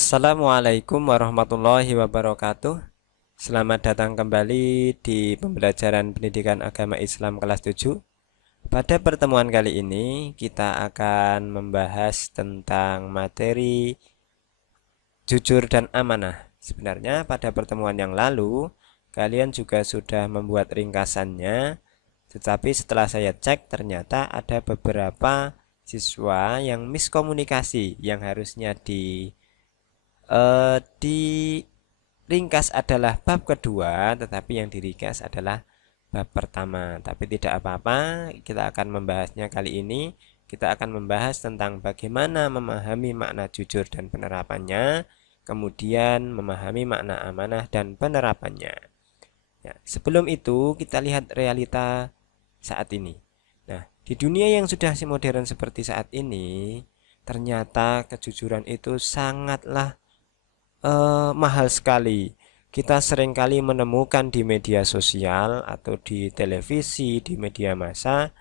Assalamualaikum warahmatullahi wabarakatuh. Selamat datang kembali di pembelajaran pendidikan agama Islam kelas 7. Pada pertemuan kali ini kita akan membahas tentang materi jujur dan amanah. Sebenarnya pada pertemuan yang lalu kalian juga sudah membuat ringkasannya, tetapi setelah saya cek ternyata ada beberapa siswa yang miskomunikasi yang harusnya di ringkas adalah bab kedua, tetapi yang diringkas adalah bab pertama. Tapi tidak apa-apa, kita akan membahasnya kali ini. Kita akan membahas tentang bagaimana memahami makna jujur dan penerapannya, kemudian memahami makna amanah dan penerapannya. Ya, sebelum itu kita lihat realita saat ini. Nah, di dunia yang sudah modern seperti saat ini, ternyata kejujuran itu sangatlah mahal sekali. Kita seringkali menemukan di media sosial atau di televisi, di media massa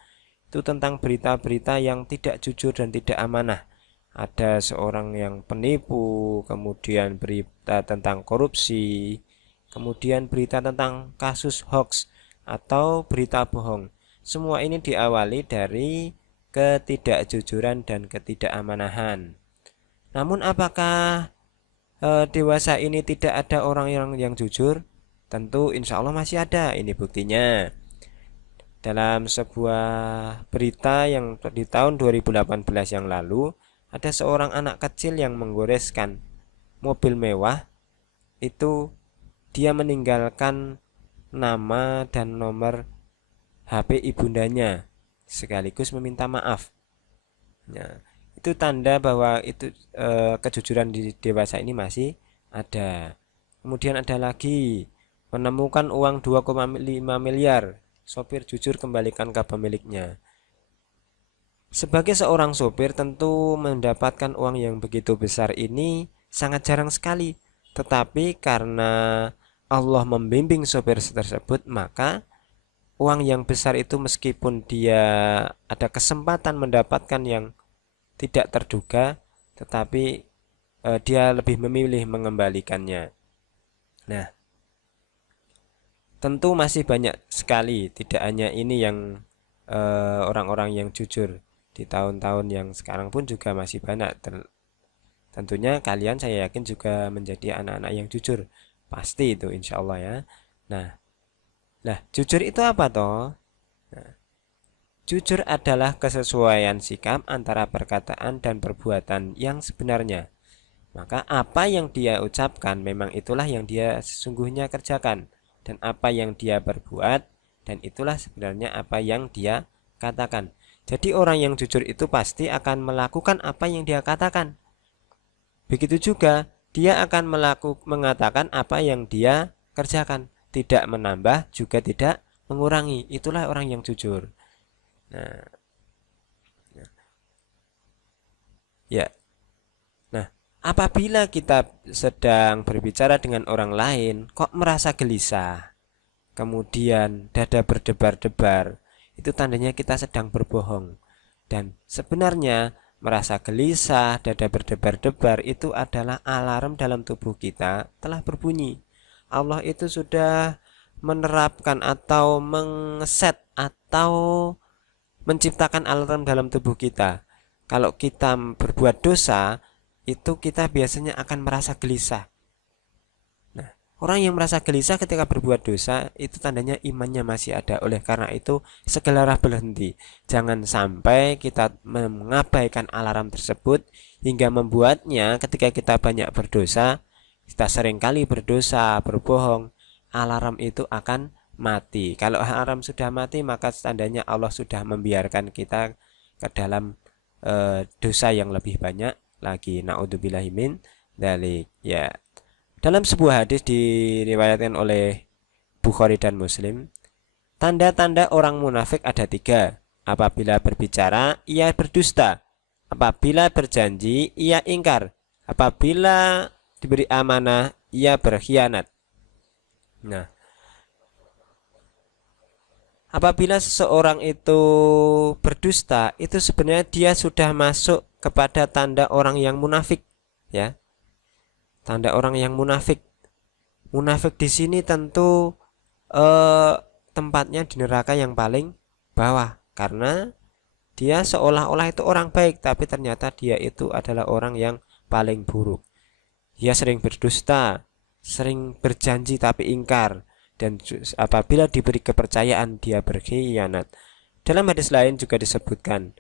itu tentang berita-berita yang tidak jujur dan tidak amanah. Ada seorang yang penipu, kemudian berita tentang korupsi, kemudian berita tentang kasus hoax atau berita bohong. Semua ini diawali dari ketidakjujuran dan ketidakamaнаhan. Namun apakah dewasa ini tidak ada orang yang jujur? Tentu insya Allah masih ada. Ini buktinya dalam sebuah berita yang di tahun 2018 yang lalu, ada seorang anak kecil yang menggoreskan mobil mewah. Itu dia meninggalkan nama dan nomor HP ibundanya sekaligus meminta maaf. Nah, itu tanda bahwa itu kejujuran di dewasa ini masih ada. Kemudian ada lagi menemukan uang 2,5 miliar, sopir jujur kembalikan ke pemiliknya. Sebagai seorang sopir tentu mendapatkan uang yang begitu besar ini sangat jarang sekali. Tetapi karena Allah membimbing sopir tersebut, maka uang yang besar itu meskipun dia ada kesempatan mendapatkan yang tidak terduga, tetapi dia lebih memilih mengembalikannya. Nah, tentu masih banyak sekali, tidak hanya ini yang orang-orang yang jujur. Di tahun-tahun yang sekarang pun juga masih banyak. Tentunya kalian saya yakin juga menjadi anak-anak yang jujur. Pasti itu insya Allah ya. Nah, jujur itu apa toh? Nah, jujur adalah kesesuaian sikap antara perkataan dan perbuatan yang sebenarnya. Maka apa yang dia ucapkan memang itulah yang dia sesungguhnya kerjakan. Dan apa yang dia perbuat, dan itulah sebenarnya apa yang dia katakan. Jadi orang yang jujur itu pasti akan melakukan apa yang dia katakan. Begitu juga dia akan mengatakan apa yang dia kerjakan. Tidak menambah juga tidak mengurangi. Itulah orang yang jujur. Nah, ya. Nah, apabila kita sedang berbicara dengan orang lain, kok merasa gelisah, kemudian dada berdebar-debar, itu tandanya kita sedang berbohong. Dan sebenarnya merasa gelisah, dada berdebar-debar itu adalah alarm dalam tubuh kita telah berbunyi. Allah itu sudah menerapkan atau mengeset atau menciptakan alarm dalam tubuh kita. Kalau kita berbuat dosa, itu kita biasanya akan merasa gelisah. Nah, orang yang merasa gelisah ketika berbuat dosa, itu tandanya imannya masih ada. Oleh karena itu, segera berhenti. Jangan sampai kita mengabaikan alarm tersebut hingga membuatnya ketika kita banyak berdosa, kita seringkali berdosa, berbohong, alarm itu akan mati. Kalau alarm sudah mati, maka tandanya Allah sudah membiarkan kita ke dalam dosa yang lebih banyak lagi. Naudzubillahi min dzalik. Ya. Dalam sebuah hadis diriwayatkan oleh Bukhari dan Muslim, tanda-tanda orang munafik ada 3. Apabila berbicara, ia berdusta. Apabila berjanji, ia ingkar. Apabila diberi amanah, ia berkhianat. Nah, apabila seseorang itu berdusta, itu sebenarnya dia sudah masuk kepada tanda orang yang munafik, ya. tanda orang yang munafik. Munafik di sini tentu tempatnya di neraka yang paling bawah, karena dia seolah-olah itu orang baik, tapi ternyata dia itu adalah orang yang paling buruk. Dia sering berdusta, sering berjanji tapi ingkar, dan apabila diberi kepercayaan dia berkhianat. Dalam hadis lain juga disebutkan,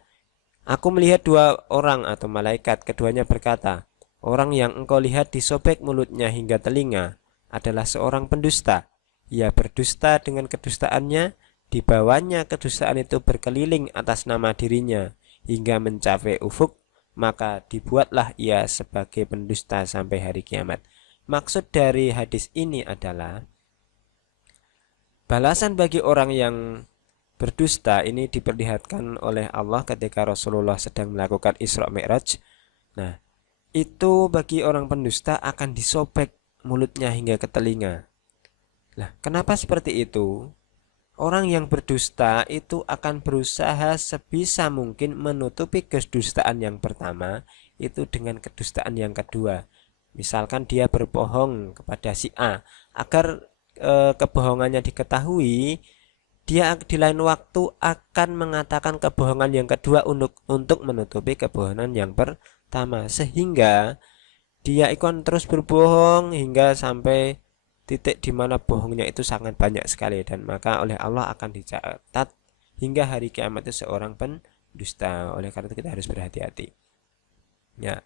aku melihat dua orang atau malaikat, keduanya berkata, orang yang engkau lihat disobek mulutnya hingga telinga adalah seorang pendusta. Ia berdusta dengan kedustaannya, di bawahnya kedustaan itu berkeliling atas nama dirinya hingga mencapai ufuk, maka dibuatlah ia sebagai pendusta sampai hari kiamat. Maksud dari hadis ini adalah balasan bagi orang yang berdusta ini diperlihatkan oleh Allah ketika Rasulullah sedang melakukan Isra Mi'raj. Nah, itu bagi orang pendusta akan disobek mulutnya hingga ke telinga. Nah, kenapa seperti itu? Orang yang berdusta itu akan berusaha sebisa mungkin menutupi kedustaan yang pertama itu dengan kedustaan yang kedua. Misalkan dia berbohong kepada si A, agar kebohongannya diketahui, dia di lain waktu akan mengatakan kebohongan yang kedua untuk menutupi kebohongan yang pertama, sehingga dia akan terus berbohong hingga sampai titik di mana bohongnya itu sangat banyak sekali, dan maka oleh Allah akan dicatat hingga hari kiamat itu seorang pendusta. Oleh karena itu kita harus berhati-hati. Ya.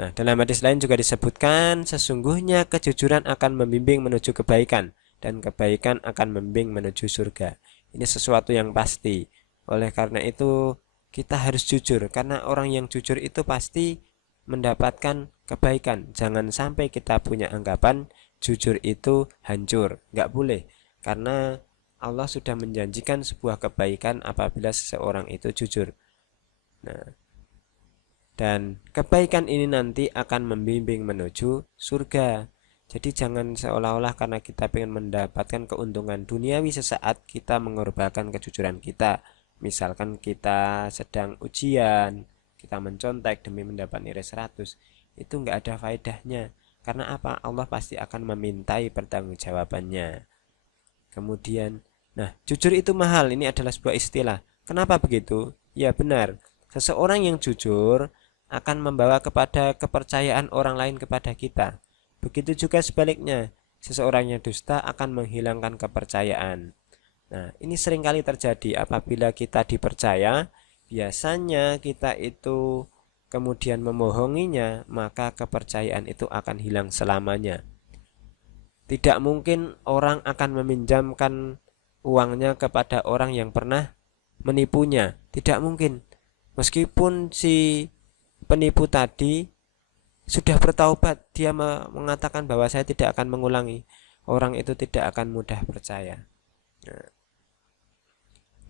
Nah, dalam hadis lain juga disebutkan, sesungguhnya kejujuran akan membimbing menuju kebaikan, dan kebaikan akan membimbing menuju surga. Ini sesuatu yang pasti. Oleh karena itu kita harus jujur, karena orang yang jujur itu pasti mendapatkan kebaikan. Jangan sampai kita punya anggapan jujur itu hancur. Nggak boleh, karena Allah sudah menjanjikan sebuah kebaikan apabila seseorang itu jujur. Nah, dan kebaikan ini nanti akan membimbing menuju surga. Jadi jangan seolah-olah karena kita ingin mendapatkan keuntungan duniawi sesaat kita mengorbankan kejujuran kita. Misalkan kita sedang ujian, kita mencontek demi mendapat nilai 100, itu nggak ada faedahnya. Karena apa? Allah pasti akan memintai pertanggungjawabannya. Kemudian, nah, jujur itu mahal, ini adalah sebuah istilah. Kenapa begitu? Ya benar, seseorang yang jujur akan membawa kepada kepercayaan orang lain kepada kita. Begitu juga sebaliknya, seseorang yang dusta akan menghilangkan kepercayaan. Nah, ini seringkali terjadi apabila kita dipercaya, biasanya kita itu kemudian memohonginya, maka kepercayaan itu akan hilang selamanya. Tidak mungkin orang akan meminjamkan uangnya kepada orang yang pernah menipunya. Tidak mungkin. Meskipun si penipu tadi sudah bertaubat, dia mengatakan bahwa saya tidak akan mengulangi, orang itu tidak akan mudah percaya.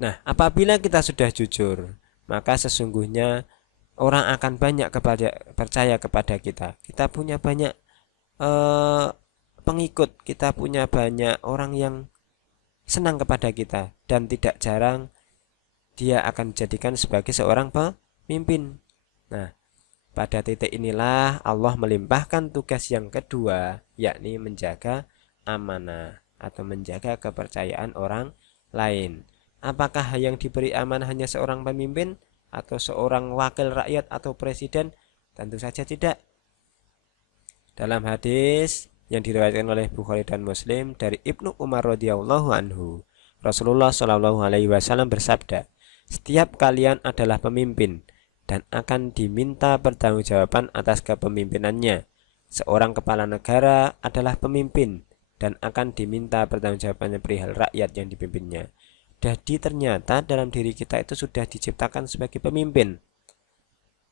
Nah, apabila kita sudah jujur, maka sesungguhnya orang akan banyak percaya kepada kita. Kita punya banyak pengikut, kita punya banyak orang yang senang kepada kita, dan tidak jarang dia akan dijadikan sebagai seorang pemimpin. Nah, pada titik inilah Allah melimpahkan tugas yang kedua, yakni menjaga amanah atau menjaga kepercayaan orang lain. Apakah yang diberi amanah hanya seorang pemimpin atau seorang wakil rakyat atau presiden? Tentu saja tidak. Dalam hadis yang diriwayatkan oleh Bukhari dan Muslim dari Ibnu Umar radhiyallahu anhu, Rasulullah shallallahu alaihi wasallam bersabda, setiap kalian adalah pemimpin dan akan diminta pertanggungjawaban atas kepemimpinannya. Seorang kepala negara adalah pemimpin dan akan diminta pertanggungjawabannya perihal rakyat yang dipimpinnya. Jadi ternyata dalam diri kita itu sudah diciptakan sebagai pemimpin.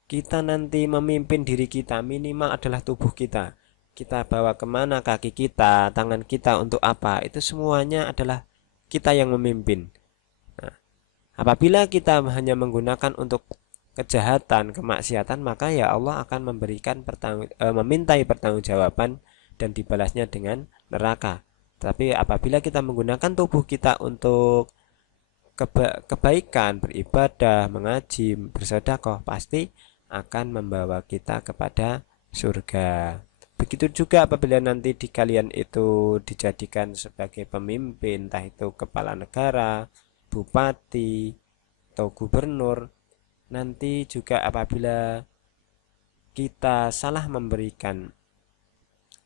Kita nanti memimpin diri kita, minimal adalah tubuh kita. Kita bawa kemana kaki kita, tangan kita, untuk apa, itu semuanya adalah kita yang memimpin. Nah, apabila kita hanya menggunakan untuk kejahatan, kemaksiatan, maka ya Allah akan memberikan memintai pertanggungjawaban dan dibalasnya dengan neraka. Tapi apabila kita menggunakan tubuh kita untuk kebaikan, beribadah, mengaji, bersedekah, pasti akan membawa kita kepada surga. Begitu juga apabila nanti di kalian itu dijadikan sebagai pemimpin, entah itu kepala negara, bupati, atau gubernur, nanti juga apabila kita salah memberikan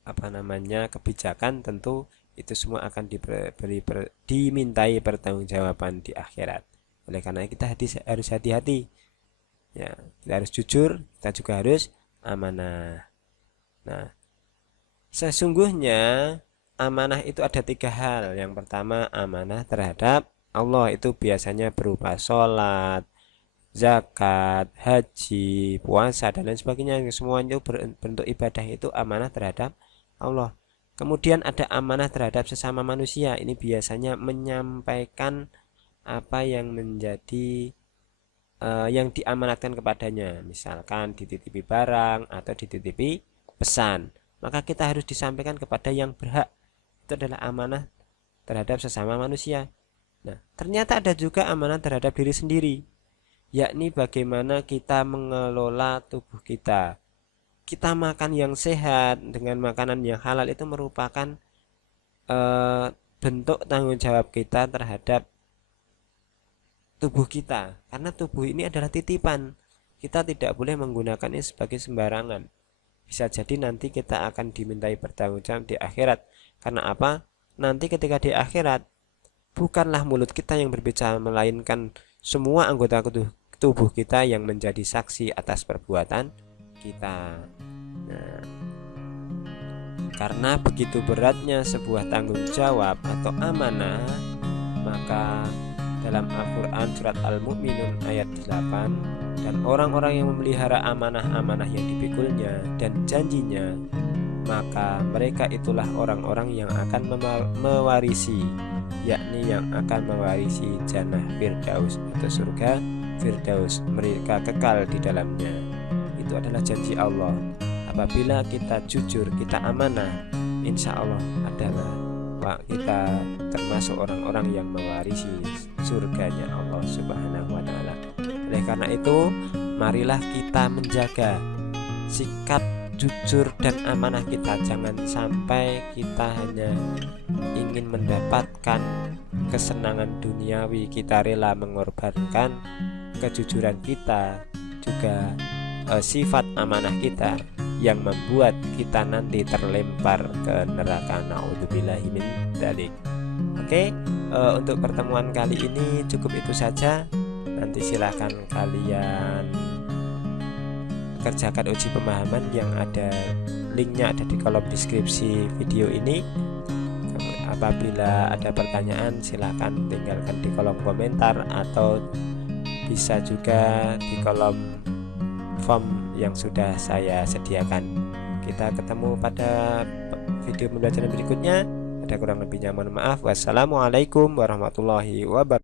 kebijakan, tentu itu semua akan dimintai pertanggungjawaban di akhirat. Oleh karena kita harus hati-hati. Ya, kita harus jujur, kita juga harus amanah. Nah, sesungguhnya amanah itu ada 3 hal. Yang pertama, amanah terhadap Allah, itu biasanya berupa sholat, zakat, haji, puasa, dan lain sebagainya. Semuanya bentuk ibadah itu amanah terhadap Allah. Kemudian ada amanah terhadap sesama manusia. Ini biasanya menyampaikan apa yang menjadi yang diamanatkan kepadanya. Misalkan dititipi barang atau dititipi pesan, maka kita harus disampaikan kepada yang berhak. Itu adalah amanah terhadap sesama manusia. Nah, ternyata ada juga amanah terhadap diri sendiri, yakni bagaimana kita mengelola tubuh kita. Kita makan yang sehat dengan makanan yang halal itu merupakan bentuk tanggung jawab kita terhadap tubuh kita, karena tubuh ini adalah titipan. Kita tidak boleh menggunakannya sebagai sembarangan. Bisa jadi nanti kita akan dimintai pertanggungjawaban di akhirat. Karena apa? Nanti ketika di akhirat, bukanlah mulut kita yang berbicara, melainkan semua anggota tubuh kita yang menjadi saksi atas perbuatan kita. Nah, karena begitu beratnya sebuah tanggung jawab atau amanah, maka dalam Al-Quran surat Al-Mu'minun ayat 8, dan orang-orang yang memelihara amanah-amanah yang dipikulnya dan janjinya, maka mereka itulah orang-orang yang akan mewarisi, yakni yang akan mewarisi jannah Firdaus atau surga Firdaus, mereka kekal di dalamnya. Itu adalah janji Allah. Apabila kita jujur, kita amanah, insya Allah adalah kita termasuk orang-orang yang mewarisi surganya Allah Subhanahu wa Ta'ala. Oleh karena itu, marilah kita menjaga sikap jujur dan amanah kita. Jangan sampai kita hanya ingin mendapatkan kesenangan duniawi, kita rela mengorbankan kejujuran kita, juga sifat amanah kita yang membuat kita nanti terlempar ke neraka. Naudzubillahi min dzalik. Oke, untuk pertemuan kali ini cukup itu saja. Nanti silahkan kalian kerjakan uji pemahaman yang ada, linknya ada di kolom deskripsi video ini. Apabila ada pertanyaan, silahkan tinggalkan di kolom komentar atau bisa juga di kolom form yang sudah saya sediakan. Kita ketemu pada video pembelajaran berikutnya. Ada kurang lebihnya mohon maaf. Wassalamualaikum warahmatullahi wabarakatuh.